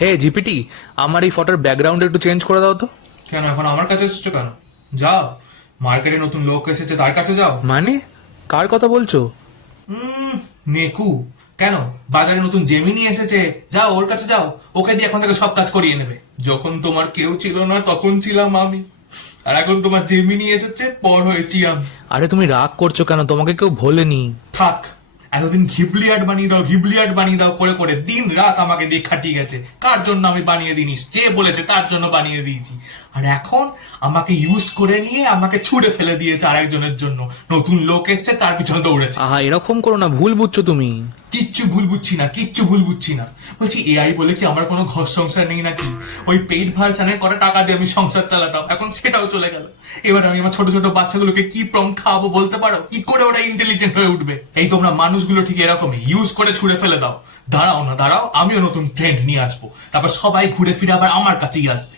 হে GPT, আমার এই ফটোর ব্যাকগ্রাউন্ড একটু চেঞ্জ করে দাও তো। কেন এখন আমার কাছে এসেছো কেন? যাও, মার্কেটে নতুন লোক এসেছে তার কাছে যাও। মানে কার কথা বলছো? উম নেকু। কেন? বাজারে নতুন জেমিনি এসেছে, যাও ওর কাছে যাও। ওকে দিয়ে এখন থেকে সব কাজ করিয়ে নেবে। যখন তোমার কেউ ছিল না তখন ছিলাম আমি, আর এখন তোমার জেমিনি এসেছে পর হয়েছি আমি। আরে তুমি রাগ করছো কেন? তোমাকে কেউ ভোলেনি। থাক, এতদিন ঘিবলিয়াট বানিয়ে দাও, ঘিবলিয়াট বানিয়ে দাও করে করে দিন রাত আমাকে দিয়ে খাটিয়ে গেছে। কার জন্য আমি বানিয়ে দিইনি, যে বলেছে তার জন্য বানিয়ে দিয়েছি। আর এখন আমাকে ইউজ করে নিয়ে আমাকে ছুড়ে ফেলে দিয়েছে আরেকজনের জন্য। নতুন লোক এসছে তার পিছনে দৌড়েছে। আহা, এরকম করো না, ভুল বুঝছো তুমি। কিচ্ছু ভুল বুঝছি না, কিচ্ছু ভুল বুঝছি না। বলছি এআই বলে কি আমার কোনো ঘর সংসার নেই নাকি? ওই পেইড ভার্সানের করা টাকা দিয়ে আমি সংসার চালাতাম, এখন সেটাও চলে গেল। এবার আমি আমার ছোট ছোট বাচ্চাগুলোকে কি প্রম খাওয়াবো বলতে পারো? কি করে ওরা ইন্টেলিজেন্ট হয়ে উঠবে? এই তোমরা মানুষগুলো ঠিক এরকমই ইউজ করে ছুড়ে ফেলে দাও। দাঁড়াও না দাঁড়াও, আমিও নতুন ট্রেন্ড নিয়ে আসবো, তারপর সবাই ঘুরে ফিরে আবার আমার কাছেই আসবে।